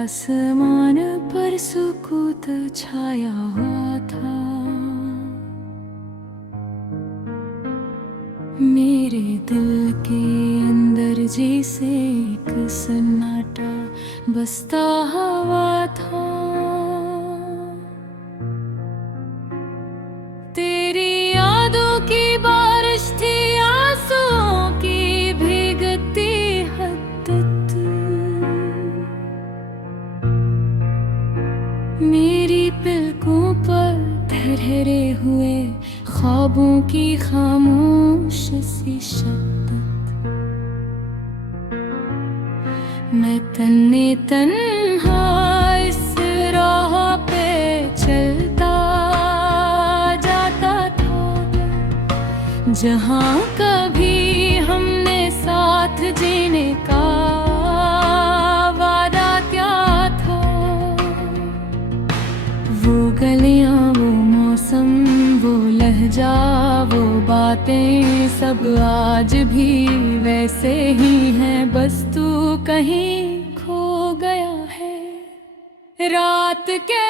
आसमान पर सुकूत छाया हुआ था। मेरे दिल के अंदर जैसे एक सन्नाटा बसता हुआ था। तेरी यादों की बारिश थी, आंसुओं की भीगती हद्दत। मेरी पलकों पर ठहरे हुए ख्वाबों की खामोश सी शद्दत। मैं तन्ने तन्हा इस राह पे चलता जाता था, जहाँ कभी हमने साथ जीने का वादा क्या था। वो गलियां, वो मौसम, वो लहजा, वो बातें सब आज भी वैसे ही हैं, बस तू कहीं खो गया है। रात के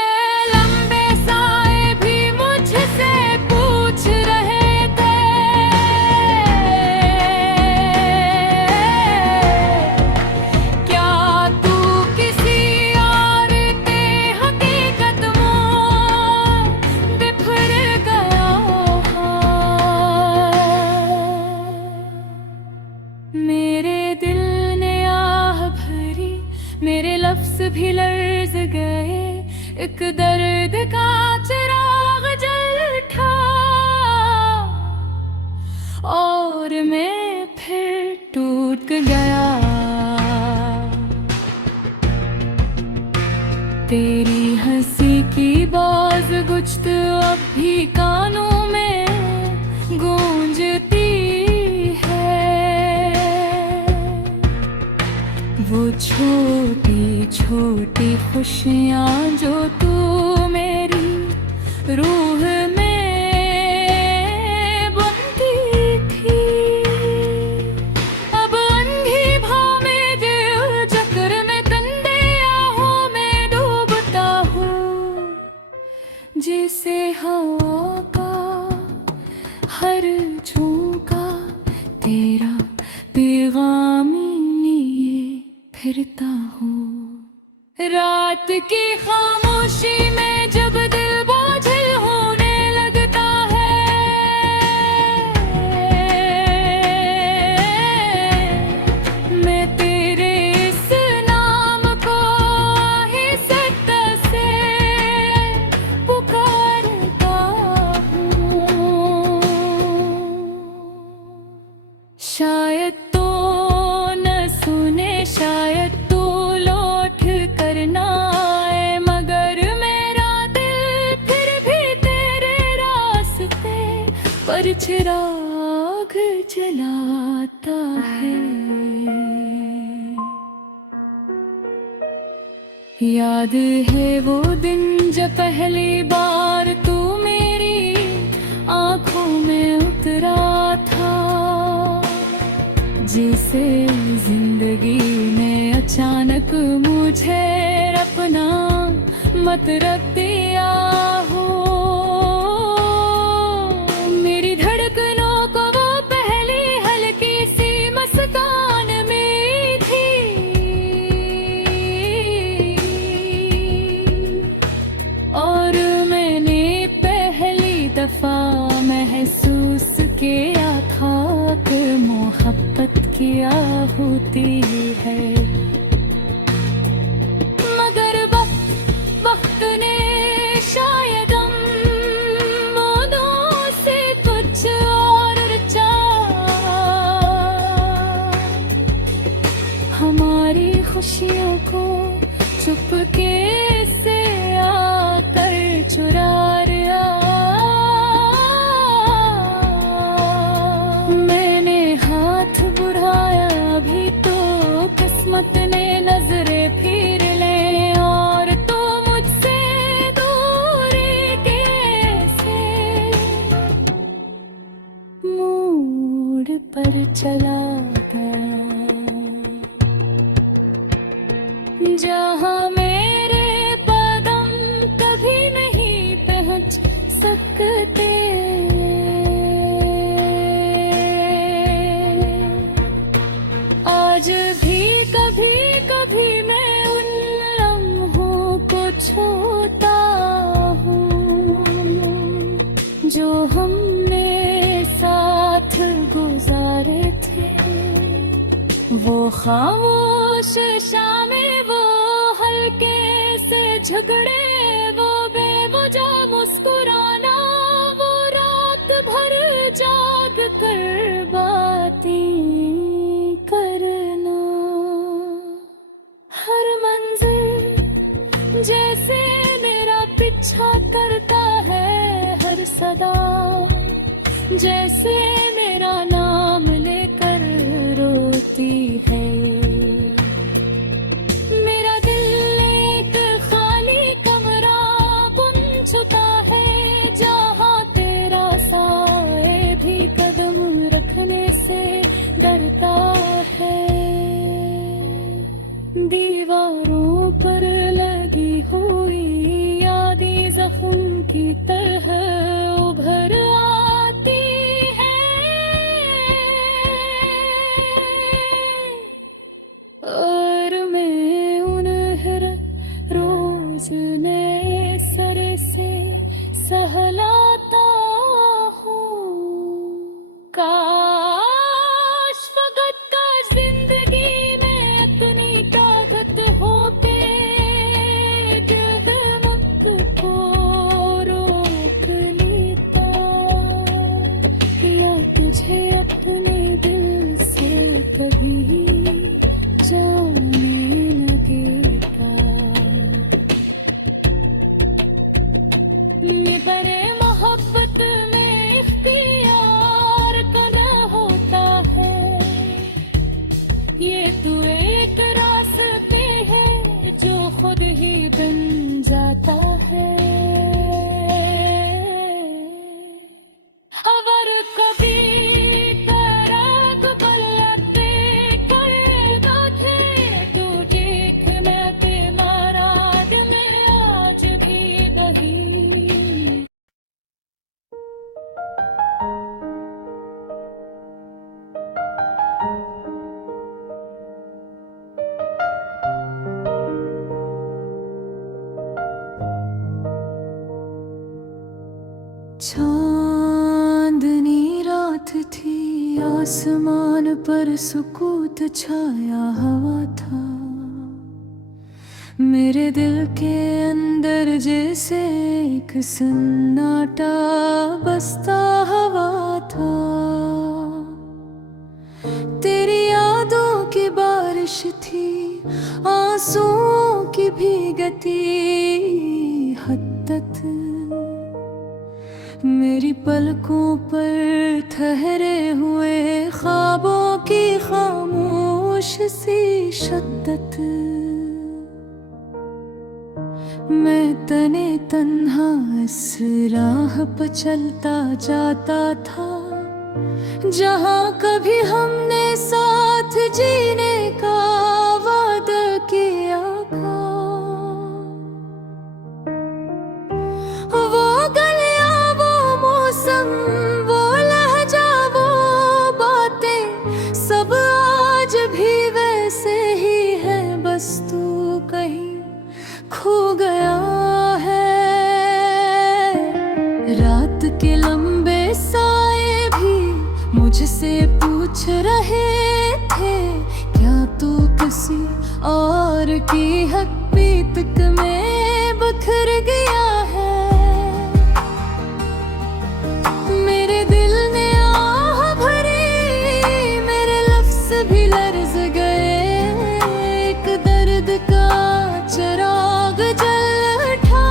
लंबे साए भी मुझसे पूछ रहे थे, क्या तू किसी और के हकीकत में बिखर गया है। मेरे दिल ने आह भरी, मेरे लफ्ज भी लर्ज गए, एक दर्द का चिराग जल उठा और मैं फिर टूट गया। तेरी हंसी की बाज गुज़्त अब भी कानों में गूंजती है। वो छोटी छोटी खुशियाँ जो तू मेरी रूह में बनती थी, अब अंधी भाव में दिल चक्र में कंधे आहों में डूबता हूँ। जिसे हवा का हर झोंका तेरा पैगाम लिए फिरता हूँ। रात की खामोशी में जब दिल बोझिल होने लगता है, मैं तेरे इस नाम को आहिस्ता से पुकारता हूँ। शायद तो न सुने, शायद तो लौट कर ना आए, मगर मेरा दिल फिर भी तेरे रास्ते पर चिराग जलाता है। याद है वो दिन जब पहली बार तू मेरी आंखों में उतरा था, जिसे जिंदगी ने अचानक मुझे अपना मत रख दिया हो। मेरी धड़कनों को वो पहली हल्की सी मुस्कान मिली थी, और मैंने पहली दफा महसूस किया था कि मोहब्बत क्या होती है। मगर वक्त ने शायद हम दोनों से कुछ और रचा, हमारी खुशियों को चुपके से आकर चुरा लिया। मैंने हाथ बढ़ाया भी तो किस्मत ने नजरें फिर ले, और तो मुझसे दूरी कैसे मोड़ पर चला गया। जहाँ मैं जो हमने साथ गुजारे थे। वो खामोश शामें, वो हल्के से झगड़े, वो बेवजह मुस्कुराना, वो रात भर जाग कर बातें करना। हर मंजर जैसे मेरा पीछा करता है, हर सदा जैसे मेरा नाम लेकर रोती है। मेरा दिल एक खाली कमरा बुन चुका है, जहाँ तेरा साए भी कदम रखने से डरता है। दीवारों पर लगी हुई यादें जख्म की तरह उभर आती है, और मैं उन्हें रोज नए सरे से सहलाता हूँ। काश फकत काश जिंदगी में इतनी ताकत होते, दिल मुक्त को रोक लेता, या तुझे अपने दिल से कभी जाने लगेगा। ये बड़े मोहब्बत में इख्तियार कदा होता है, ये तू एक रास्ते है जो खुद ही बन जाता है। अगर कभी कराग बल्लाते करेगा थे, तू देख मैं तुम्हारा दिल आज भी वही। चांदनी रात थी, आसमान पर सुकूत छाया हुआ था। मेरे दिल के अंदर जैसे एक सन्नाटा बसता हुआ था। तेरी यादों की बारिश थी, आंसुओं की भीगती हद तक। मेरी पलकों पर ठहरे हुए ख्वाबों की खामोश सी शिद्दत। मैं तने तन्हा इस राह पर चलता जाता था, जहाँ कभी हमने साथ जीने का वादा किया था। वो गलियां, वो मौसम, वो लहजा, वो बातें, सब आज भी वैसे ही है, बस तू कहीं खो गया है। रात के लंबे साए भी मुझसे पूछ रहे थे, क्या तू किसी और की हक पीतक में बखर गया है। मेरे दिल ने आह भरी, मेरे लफ्ज़ भी लर्ज़ गए, एक दर्द का चिराग जल उठा,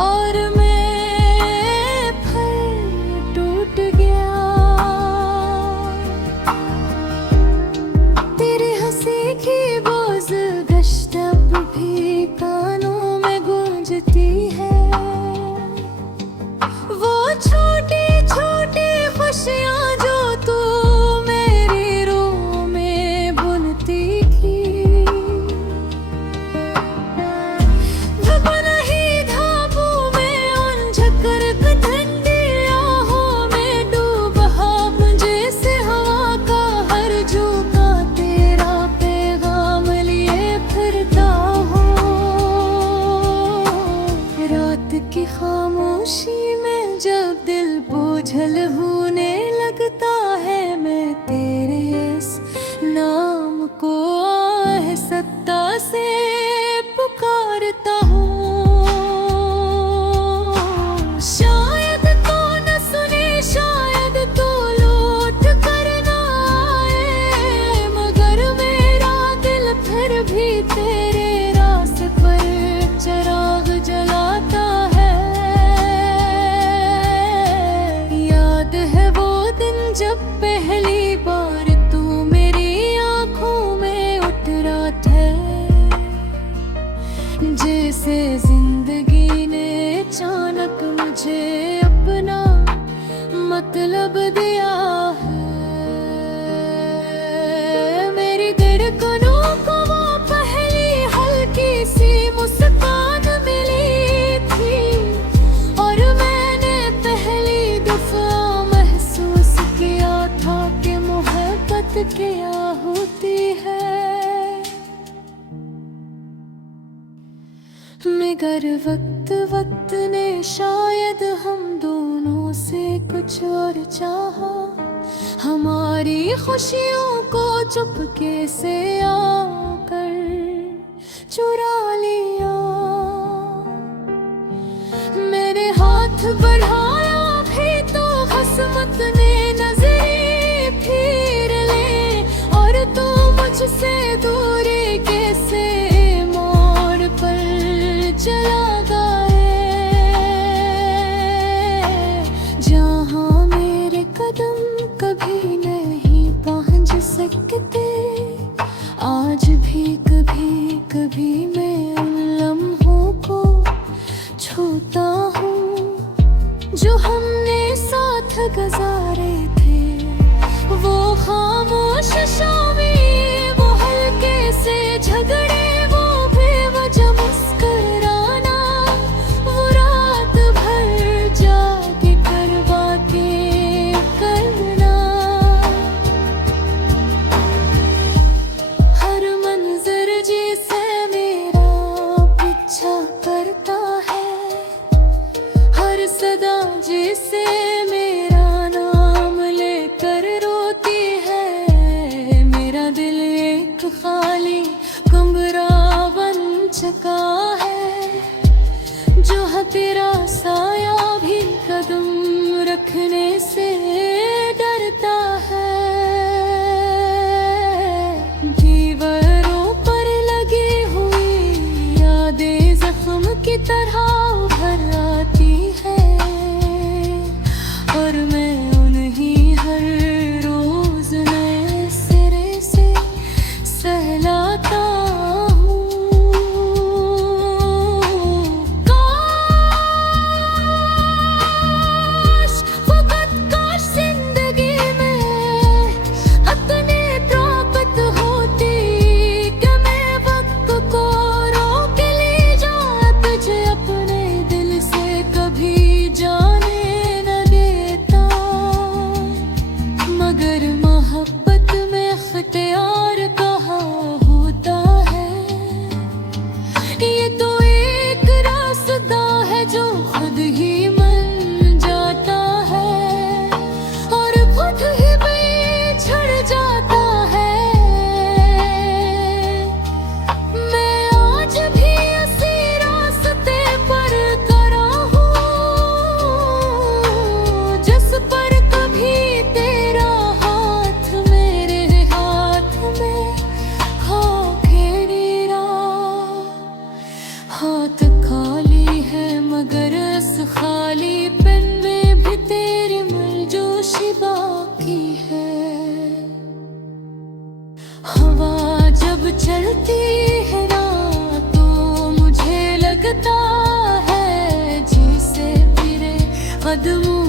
और मैं फिर टूट गया। तेरी हंसी की बोझ गश्त अब भी कानों में गूंजती है। वो छोटी छोटी खुशियाँ जो तू मेरी रूह में बुनती थी, नहीं धाबों में उलझ कर ठंडी आहों में डूब हम, जैसे हवा का हर झोंका तेरा पैगाम लिए फिरता हूँ। खामोशी में जब दिल बोझल होने लगता है, मैं तेरे इस नाम को आहिस्ता से पुकारता हूँ। शायद तो न सुने, शायद तो लौट कर ना आए, मगर मेरा दिल फिर भी तेरे रास्ते पर चिराग जलाता है। याद है वो दिन जब पहली बार तू मेरी आंखों में उतरा था, जैसे जिंदगी ने अचानक मुझे अपना मतलब दिया है। मेरी धड़कनों को वो पहली हल्की सी मुस्कान मिली थी, और मैंने पहली दफा महसूस किया था कि मोहब्बत क्या होती है। मगर वक्त वक्त ने शायद हम दोनों से कुछ और चाहा, हमारी खुशियों को चुपके से आकर चुरा लिया। मेरे हाथ बढ़ाया भी तो किस्मत ने नजरें फिर ले, और तू मुझसे दूरी कैसे मोड़ पर चला गए, जहाँ मेरे कदम कभी नहीं पहुँच सकते। आज भी कभी कभी मैं उन लम्हों को छूता हूँ जो हमने साथ गुजारे थे। वो खामोश शामें, वो हल्के से झगड़े, वो बेवजह मुस्कुराना, वो रात भर जाके कर बातें करना। हर मंजर जिसे मेरा पीछा करता है, हर सदा जिसे मेरा नाम लेकर रोती है, मेरा दिल एक खाली कमरा बन चुका है, जहाँ तेरा साया भी कदम रखने से डरता है। दीवारों पर लगी हुई यादें जख्म की तरह भर आती है, और मैं उन्हीं हर रोज नए सिरे से सहलाता हूँ। काश वक्त काश जिंदगी में अपने ताकत होती, कि मैं वक्त को रोक ले जाऊं, तुझे अपने दिल से कभी जाने न देता। मगर मोहब्बत में इख्तियार कहाँ होता है, ये तो एक रास्ता है जो खुद ही बन जाता है, और खुद ही बिछड़ जाता है। मैं आज भी इसी रास्ते पर खड़ा हूँ, जिस पर कभी तेरा हाथ मेरे हाथ में खेरी रहा। हाथ खाली है मगर इस खालीपन में भी तेरी मुरझोशी बाकी है। हवा जब चलती है ना तो मुझे लगता है जैसे तेरे कदमों